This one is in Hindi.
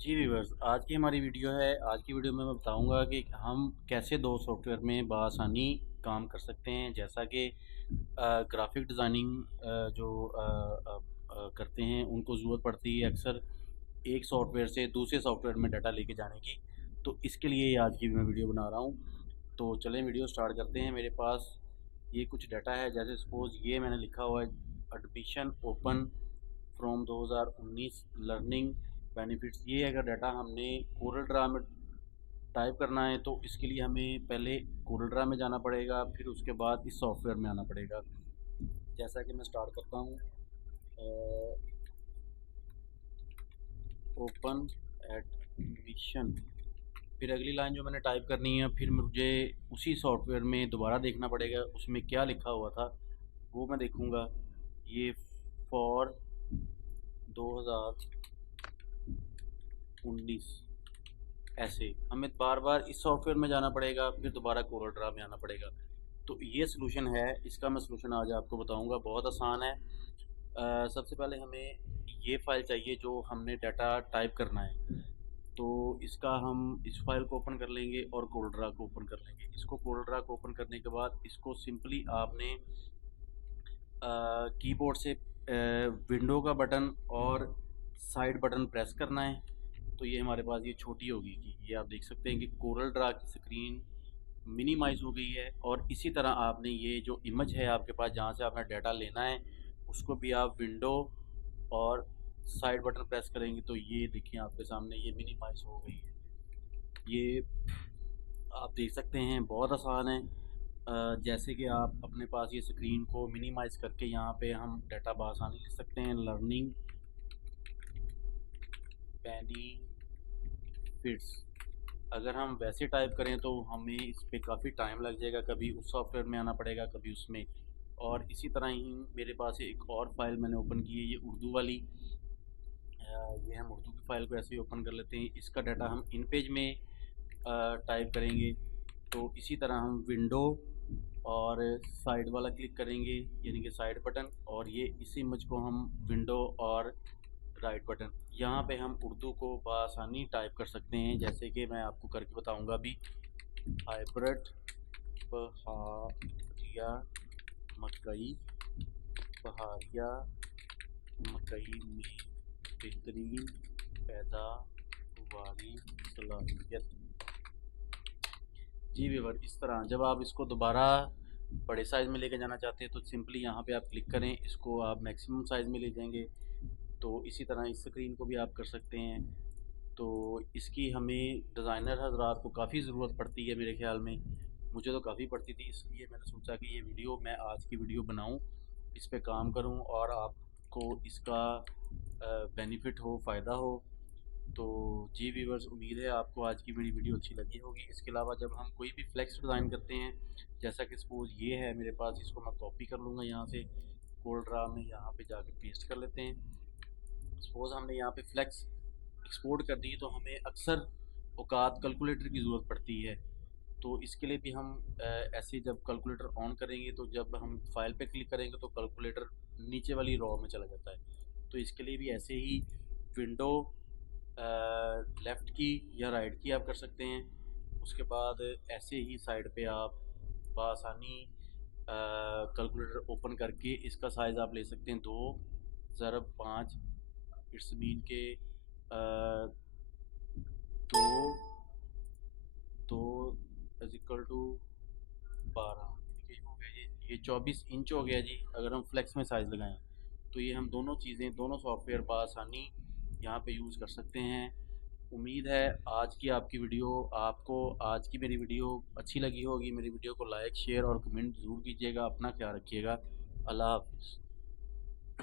जी व्यूअर्स, आज की हमारी वीडियो है। आज की वीडियो में मैं बताऊंगा कि हम कैसे दो सॉफ्टवेयर में बआसानी काम कर सकते हैं। जैसा कि ग्राफिक डिज़ाइनिंग करते हैं उनको ज़रूरत पड़ती है अक्सर एक सॉफ्टवेयर से दूसरे सॉफ्टवेयर में डाटा लेके जाने की। तो इसके लिए आज की मैं वीडियो बना रहा हूँ। तो चलें वीडियो स्टार्ट करते हैं। मेरे पास ये कुछ डाटा है, जैसे सपोज़ ये मैंने लिखा हुआ है admission open from 2019 learning benefits. ये अगर डाटा हमने कोरल ड्रा में टाइप करना है तो इसके लिए हमें पहले कोरल ड्रा में जाना पड़ेगा, फिर उसके बाद इस सॉफ्टवेयर में आना पड़ेगा। जैसा कि मैं स्टार्ट करता हूँ, ओपन एडमिशन, फिर अगली लाइन जो मैंने टाइप करनी है, फिर मुझे उसी सॉफ्टवेयर में दोबारा देखना पड़ेगा उसमें क्या लिखा हुआ था, वो मैं देखूँगा। ये फॉर 2019, ऐसे हमें बार बार इस सॉफ्टवेयर में जाना पड़ेगा, फिर दोबारा कोरल ड्रा में आना पड़ेगा। तो ये सलूशन है, इसका मैं सलूशन आज आपको बताऊंगा। बहुत आसान है। सबसे पहले हमें ये फाइल चाहिए जो हमने डाटा टाइप करना है। तो इसका हम इस फाइल को ओपन कर लेंगे और कोरल ड्रा को ओपन कर लेंगे। इसको कोरल ड्रा को ओपन करने के बाद इसको सिंपली आपने कीबोर्ड से विंडो का बटन और साइड बटन प्रेस करना है। तो ये हमारे पास ये छोटी होगी कि ये आप देख सकते हैं कि कोरल ड्रा की स्क्रीन मिनिमाइज हो गई है। और इसी तरह आपने ये जो इमेज है आपके पास जहाँ से आपने डाटा लेना है उसको भी आप विंडो और साइड बटन प्रेस करेंगे तो ये देखिए आपके सामने ये मिनिमाइज हो गई है। ये आप देख सकते हैं, बहुत आसान है। जैसे कि आप अपने पास ये स्क्रीन को मिनिमाइज करके यहाँ पे हम डाटा बआसानी ले सकते हैं। लर्निंग बेनिफिट्स, अगर हम वैसे टाइप करें तो हमें इस पर काफ़ी टाइम लग जाएगा, कभी उस सॉफ्टवेयर में आना पड़ेगा कभी उसमें। और इसी तरह ही मेरे पास एक और फाइल मैंने ओपन की है, ये उर्दू वाली। ये हम उर्दू की फ़ाइल को ऐसे ही ओपन कर लेते हैं। इसका डाटा हम इन पेज में टाइप करेंगे। तो इसी तरह हम विंडो और साइड वाला क्लिक करेंगे, यानी कि साइड बटन, और ये इस इमेज को हम विंडो और राइट बटन, यहाँ पे हम उर्दू को बआसानी टाइप कर सकते हैं। जैसे कि मैं आपको करके बताऊंगा अभी। हाइब्रिड बहारिया मकई, बहारिया मकई में बेहतरीन पैदावारी सलाहियत। जी व्यूअर, इस तरह जब आप इसको दोबारा बड़े साइज़ में लेके जाना चाहते हैं तो सिंपली यहाँ पे आप क्लिक करें, इसको आप मैक्सिमम साइज़ में ले जाएंगे। तो इसी तरह इस स्क्रीन को भी आप कर सकते हैं। तो इसकी हमें डिज़ाइनर हजरात को काफ़ी ज़रूरत पड़ती है मेरे ख़्याल में। मुझे तो काफ़ी पड़ती थी, इसलिए मैंने सोचा कि ये वीडियो मैं आज की वीडियो बनाऊँ, इस पे काम करूँ और आपको इसका बेनिफिट हो, फ़ायदा हो। तो जी व्यूअर्स, उम्मीद है आपको आज की मेरी वीडियो अच्छी लगी होगी। इसके अलावा जब हम कोई भी फ्लेक्स डिज़ाइन करते हैं, जैसा कि सपोज़ ये है मेरे पास, इसको मैं कॉपी कर लूँगा यहाँ से, कोरल ड्रा में यहाँ पे जाके पेस्ट कर लेते हैं। सपोज़ हमने यहाँ पे फ्लेक्स एक्सपोर्ट कर दी तो हमें अक्सर औकात कैलकुलेटर की ज़रूरत पड़ती है। तो इसके लिए भी हम ऐसे जब कैलकुलेटर ऑन करेंगे तो जब हम फाइल पे क्लिक करेंगे तो कैलकुलेटर नीचे वाली रो में चला जाता है। तो इसके लिए भी ऐसे ही विंडो लेफ़्ट की या राइट की आप कर सकते हैं। उसके बाद ऐसे ही साइड पे आप बआसानी कैलकुलेटर ओपन करके इसका साइज़ आप ले सकते हैं 2 ज़रब 5, इट्स मीन के दो दो इज इक्वल टू 12, ठीक है, हो गया ये 24 इंच हो गया जी। अगर हम फ्लेक्स में साइज़ लगाएं तो ये हम दोनों चीज़ें, दोनों सॉफ्टवेयर बआसानी यहाँ पे यूज़ कर सकते हैं। उम्मीद है आज की आपकी वीडियो, आपको आज की मेरी वीडियो अच्छी लगी होगी। मेरी वीडियो को लाइक, शेयर और कमेंट ज़रूर कीजिएगा। अपना ख्याल रखिएगा। अल्लाह हाफ़िज़।